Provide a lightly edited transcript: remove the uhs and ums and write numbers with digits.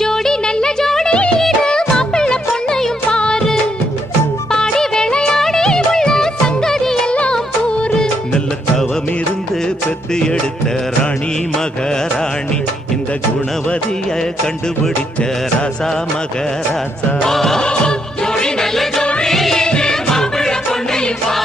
ஜோடி நல்ல ஜோடி இது மாப்பிள்ள பொண்ணையும் பாரு பாடி விளையாடி உள்ள சங்கதி எல்லாம் கூறு நல்ல தவம் இருந்து பெத்து எடுத்த ராணி மகாராணி இந்த குணவதிய கண்டுபிடிச்ச ராசா மகராசா ஜோடி நல்ல ஜோடி இது மாப்பிள்ள பொண்ணையும் பாரு